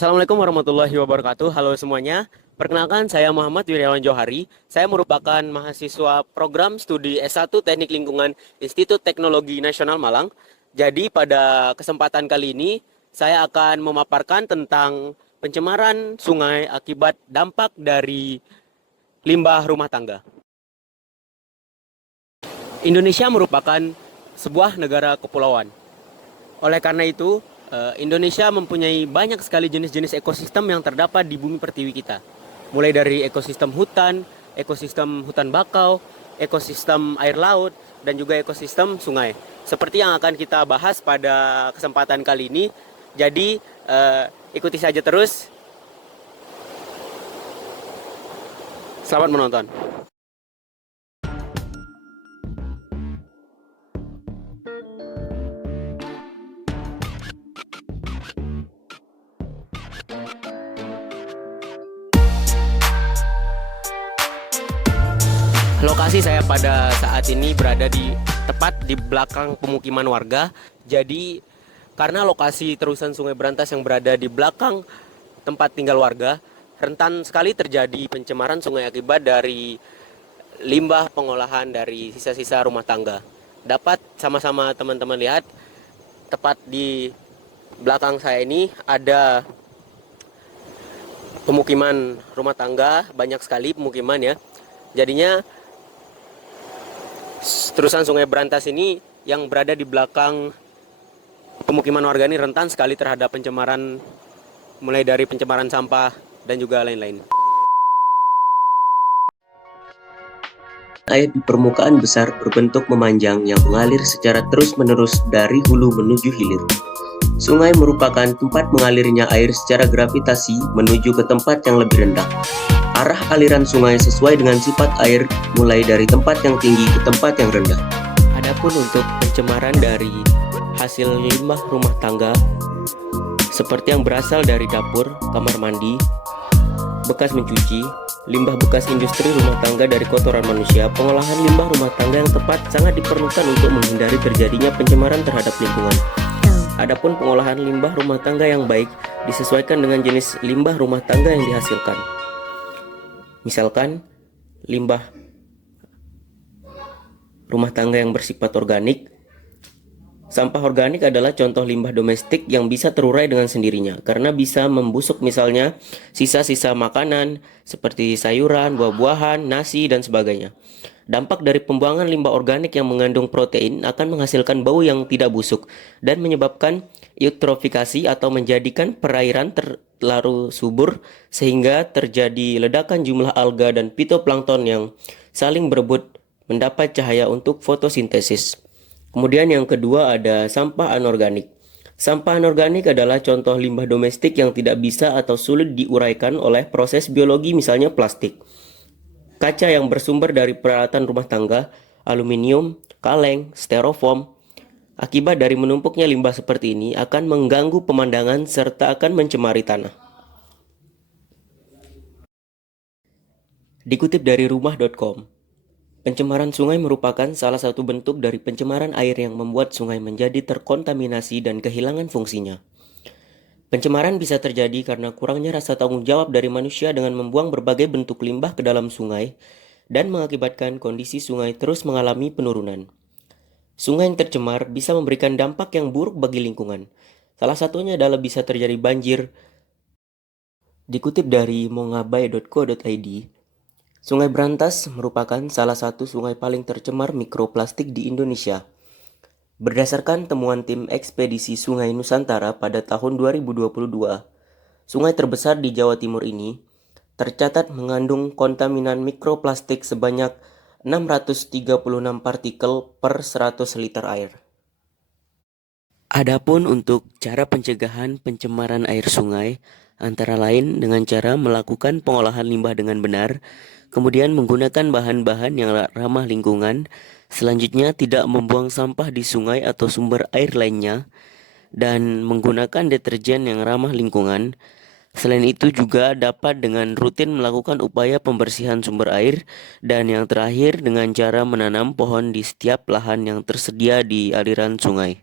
Assalamualaikum warahmatullahi wabarakatuh. Halo semuanya. Perkenalkan, saya Muhammad Wiryawan Johari. Saya merupakan mahasiswa program studi S1 Teknik Lingkungan Institut Teknologi Nasional Malang. Jadi pada kesempatan kali ini saya akan memaparkan tentang pencemaran sungai akibat dampak dari limbah rumah tangga. Indonesia merupakan sebuah negara kepulauan. Oleh karena itu, Indonesia mempunyai banyak sekali jenis-jenis ekosistem yang terdapat di bumi pertiwi kita. Mulai dari ekosistem hutan bakau, ekosistem air laut, dan juga ekosistem sungai. Seperti yang akan kita bahas pada kesempatan kali ini. Jadi, ikuti saja terus. Selamat menonton. Lokasi saya pada saat ini berada tepat di belakang pemukiman warga. Jadi karena lokasi terusan Sungai Brantas yang berada di belakang tempat tinggal warga, rentan sekali terjadi pencemaran sungai akibat dari limbah pengolahan dari sisa-sisa rumah tangga. Dapat sama-sama teman-teman lihat, tepat di belakang saya ini ada pemukiman rumah tangga, banyak sekali pemukiman ya. Jadinya terusan Sungai Brantas ini yang berada di belakang pemukiman warga ini rentan sekali terhadap pencemaran, mulai dari pencemaran sampah dan juga lain-lain. Air di permukaan besar berbentuk memanjang yang mengalir secara terus-menerus dari hulu menuju hilir. Sungai merupakan tempat mengalirnya air secara gravitasi menuju ke tempat yang lebih rendah. Arah aliran sungai sesuai dengan sifat air, mulai dari tempat yang tinggi ke tempat yang rendah. Adapun untuk pencemaran dari hasil limbah rumah tangga, seperti yang berasal dari dapur, kamar mandi, bekas mencuci, limbah bekas industri rumah tangga dari kotoran manusia, pengolahan limbah rumah tangga yang tepat sangat diperlukan untuk menghindari terjadinya pencemaran terhadap lingkungan. Adapun pengolahan limbah rumah tangga yang baik disesuaikan dengan jenis limbah rumah tangga yang dihasilkan. Misalkan limbah rumah tangga yang bersifat organik. Sampah organik adalah contoh limbah domestik yang bisa terurai dengan sendirinya karena bisa membusuk, misalnya sisa-sisa makanan seperti sayuran, buah-buahan, nasi, dan sebagainya. Dampak dari pembuangan limbah organik yang mengandung protein akan menghasilkan bau yang tidak busuk dan menyebabkan eutrofikasi atau menjadikan perairan terlalu subur sehingga terjadi ledakan jumlah alga dan fitoplankton yang saling berebut mendapat cahaya untuk fotosintesis. Kemudian yang kedua ada sampah anorganik. Sampah anorganik adalah contoh limbah domestik yang tidak bisa atau sulit diuraikan oleh proses biologi, misalnya plastik, kaca yang bersumber dari peralatan rumah tangga, aluminium, kaleng, styrofoam. Akibat dari menumpuknya limbah seperti ini akan mengganggu pemandangan serta akan mencemari tanah. Dikutip dari rumah.com, pencemaran sungai merupakan salah satu bentuk dari pencemaran air yang membuat sungai menjadi terkontaminasi dan kehilangan fungsinya. Pencemaran bisa terjadi karena kurangnya rasa tanggung jawab dari manusia dengan membuang berbagai bentuk limbah ke dalam sungai dan mengakibatkan kondisi sungai terus mengalami penurunan. Sungai yang tercemar bisa memberikan dampak yang buruk bagi lingkungan. Salah satunya adalah bisa terjadi banjir. Dikutip dari mongabai.co.id, Sungai Brantas merupakan salah satu sungai paling tercemar mikroplastik di Indonesia. Berdasarkan temuan tim ekspedisi Sungai Nusantara pada tahun 2022, sungai terbesar di Jawa Timur ini tercatat mengandung kontaminan mikroplastik sebanyak 636 partikel per 100 liter air. Adapun untuk cara pencegahan pencemaran air sungai, antara lain dengan cara melakukan pengolahan limbah dengan benar, kemudian menggunakan bahan-bahan yang ramah lingkungan, selanjutnya tidak membuang sampah di sungai atau sumber air lainnya, dan menggunakan deterjen yang ramah lingkungan. Selain itu juga dapat dengan rutin melakukan upaya pembersihan sumber air, dan yang terakhir dengan cara menanam pohon di setiap lahan yang tersedia di aliran sungai.